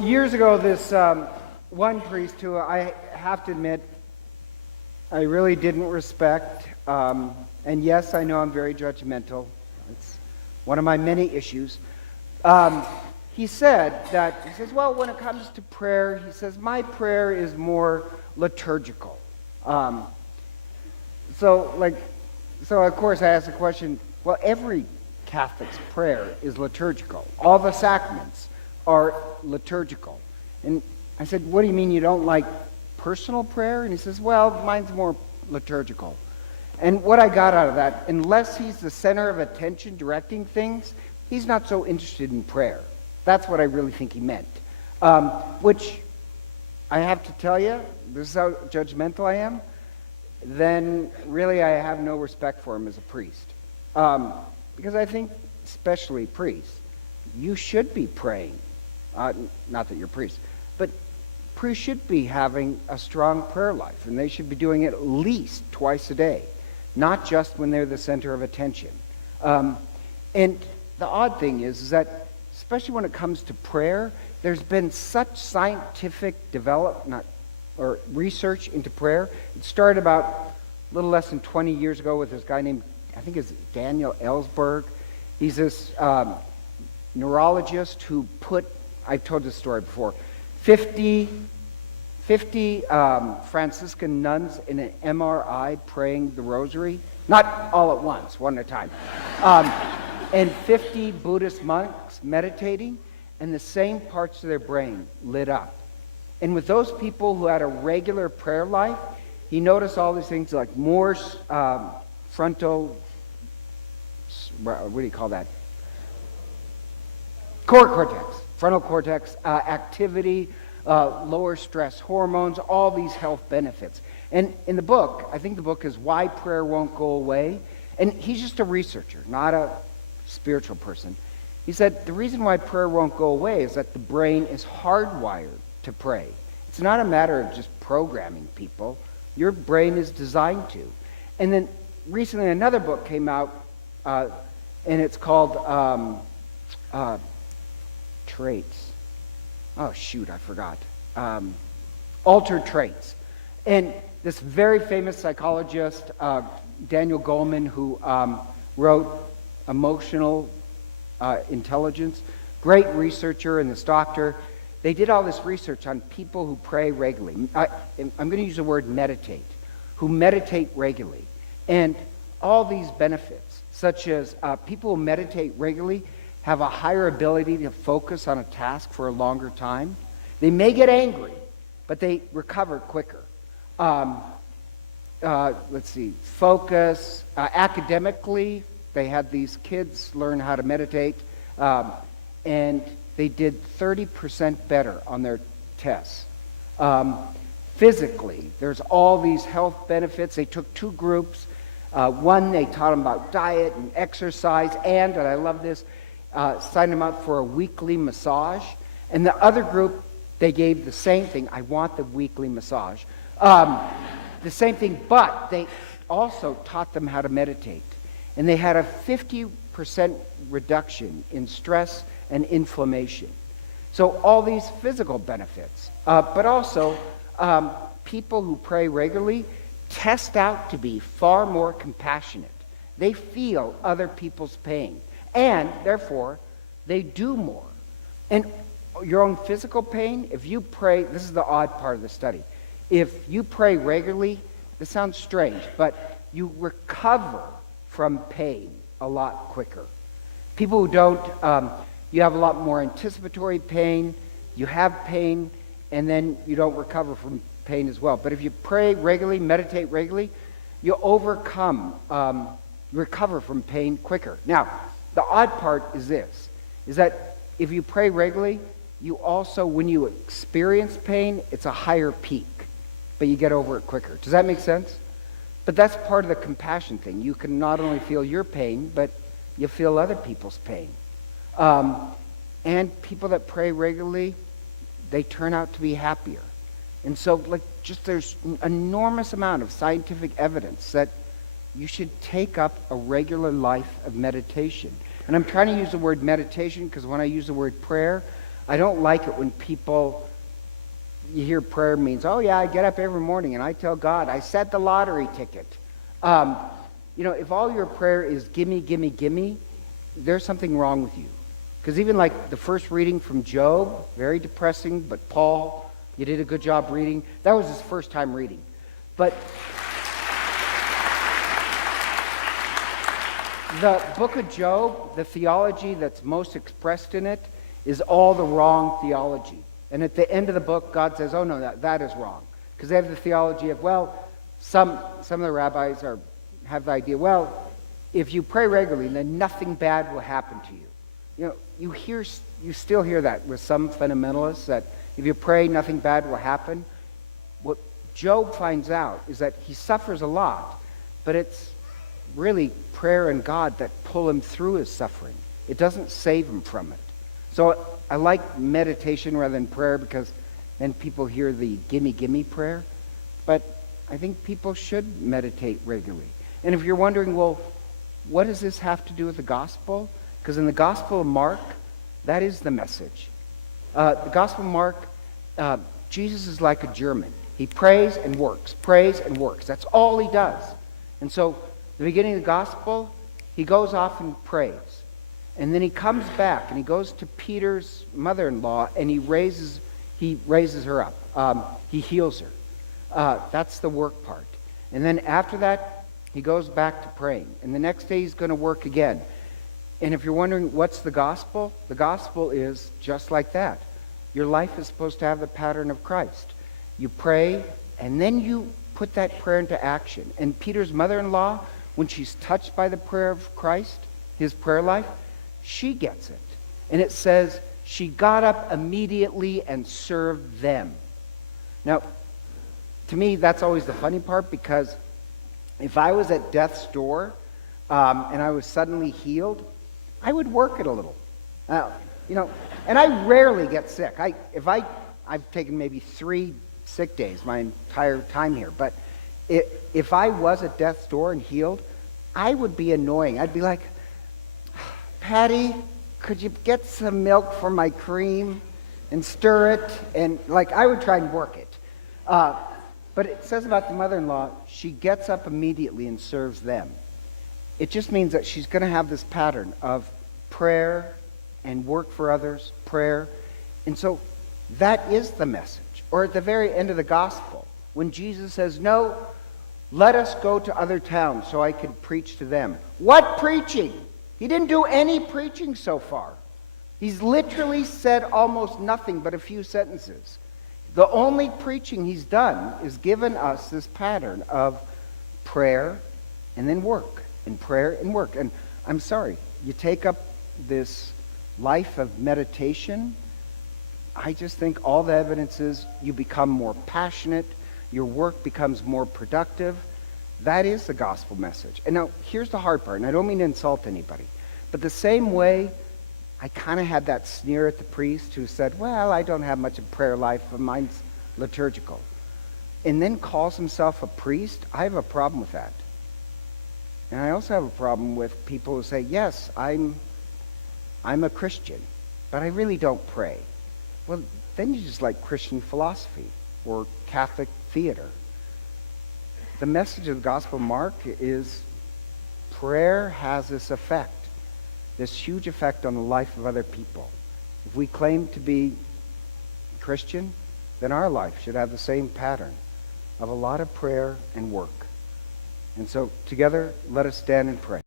Years ago, this one priest who I have to admit I really didn't respect, and yes, I know I'm very judgmental. It's one of my many issues. He says, well, when it comes to prayer, he says, my prayer is more liturgical. So of course I asked the question, well, every Catholic's prayer is liturgical. All the sacraments are liturgical. And I said, what do you mean you don't like personal prayer? And he says, well, mine's more liturgical. And what I got out of that, unless he's the center of attention directing things, he's not so interested in prayer. That's what I really think he meant. Which I have to tell you, this is how judgmental I am, then really I have no respect for him as a priest. Because I think, especially priests, you should be praying. Not that you're priests, but priests should be having a strong prayer life, and they should be doing it at least twice a day, not just when they're the center of attention. And the odd thing is that, especially when it comes to prayer, there's been such scientific development or research into prayer. It started about a little less than 20 years ago with this guy named, I think it's Daniel Ellsberg. He's this neurologist who put, I've told this story before, 50 Franciscan nuns in an MRI praying the rosary, not all at once, one at a time, and 50 Buddhist monks meditating, and the same parts of their brain lit up. And with those people who had a regular prayer life, he noticed all these things like more frontal, what do you call that? Frontal cortex activity, lower stress hormones, all these health benefits. And in the book, I think the book is Why Prayer Won't Go Away. And he's just a researcher, not a spiritual person. He said the reason why prayer won't go away is that the brain is hardwired to pray. It's not a matter of just programming people. Your brain is designed to. And then recently another book came out, and it's called Traits. Oh, shoot, I forgot. Altered Traits. And this very famous psychologist, Daniel Goleman, who wrote Emotional Intelligence, great researcher and this doctor, they did all this research on people who pray regularly. I'm going to use the word meditate, who meditate regularly. And all these benefits, such as people who meditate regularly have a higher ability to focus on a task for a longer time. They may get angry, but they recover quicker. Focus. Academically, they had these kids learn how to meditate, and they did 30% better on their tests. Physically, there's all these health benefits. They took two groups. One, they taught them about diet and exercise, and I love this, signed them up for a weekly massage. And the other group, they gave the same thing. I want the weekly massage. The same thing, but they also taught them how to meditate. And they had a 50% reduction in stress and inflammation. So all these physical benefits, but also people who pray regularly test out to be far more compassionate. They feel other people's pain, and therefore they do more. And your own physical pain, if you pray, this is the odd part of the study, if you pray regularly, this sounds strange, but you recover from pain a lot quicker. People who don't, you have a lot more anticipatory pain, you have pain, and then you don't recover from pain as well. But if you pray regularly, meditate regularly, you overcome, recover from pain quicker. Now, the odd part is this, is that if you pray regularly, you also, when you experience pain, it's a higher peak, but you get over it quicker. Does that make sense? But that's part of the compassion thing. You can not only feel your pain, but you feel other people's pain. And people that pray regularly, they turn out to be happier. And so, there's an enormous amount of scientific evidence that you should take up a regular life of meditation. And I'm trying to use the word meditation because when I use the word prayer, I don't like it when people, you hear prayer means, oh yeah, I get up every morning and I tell God, I set the lottery ticket. If all your prayer is gimme, gimme, gimme, there's something wrong with you. Because even like the first reading from Job, very depressing, but Paul, you did a good job reading. That was his first time reading. But the book of Job, the theology that's most expressed in it, is all the wrong theology. And at the end of the book, God says, oh no, that is wrong. Because they have the theology of, well, some of the rabbis have the idea, well, if you pray regularly, then nothing bad will happen to you. You still hear that with some fundamentalists, that if you pray, nothing bad will happen. What Job finds out is that he suffers a lot, but it's really prayer and God that pull him through his suffering. It doesn't save him from it. So I like meditation rather than prayer, because then people hear the gimme, gimme prayer. But I think people should meditate regularly. And if you're wondering, well, what does this have to do with the gospel? Because in the Gospel of Mark, that is the message. The Gospel of Mark, Jesus is like a German. He prays and works, prays and works. That's all he does. And so, the beginning of the Gospel, he goes off and prays. And then he comes back and he goes to Peter's mother-in-law and he raises her up. He heals her. That's the work part. And then after that, he goes back to praying. And the next day he's going to work again. And if you're wondering what's the gospel is just like that. Your life is supposed to have the pattern of Christ. You pray, and then you put that prayer into action. And Peter's mother-in-law, when she's touched by the prayer of Christ, his prayer life, she gets it. And it says, she got up immediately and served them. Now, to me, that's always the funny part, because if I was at death's door and I was suddenly healed, I would work it a little. And I rarely get sick. I've taken maybe 3 sick days my entire time here. But if I was at death's door and healed, I would be annoying. I'd be like, Patty, could you get some milk for my cream and stir it? And I would try and work it. But it says about the mother-in-law, she gets up immediately and serves them. It just means that she's going to have this pattern of prayer and work for others, prayer. And so that is the message. Or at the very end of the gospel, when Jesus says, no, let us go to other towns so I can preach to them. What preaching? He didn't do any preaching so far. He's literally said almost nothing but a few sentences. The only preaching he's done is given us this pattern of prayer and then work, and prayer and work. And I'm sorry, you take up this life of meditation, I just think all the evidence is you become more passionate, your work becomes more productive. That is the gospel message. And now, here's the hard part, and I don't mean to insult anybody, but the same way I kind of had that sneer at the priest who said, well, I don't have much of a prayer life, but mine's liturgical, and then calls himself a priest, I have a problem with that. And I also have a problem with people who say, yes, I'm a Christian, but I really don't pray. Well, then you just like Christian philosophy or Catholic theater. The message of the Gospel of Mark is prayer has this effect, this huge effect on the life of other people. If we claim to be Christian, then our life should have the same pattern of a lot of prayer and work. And so together, let us stand and pray.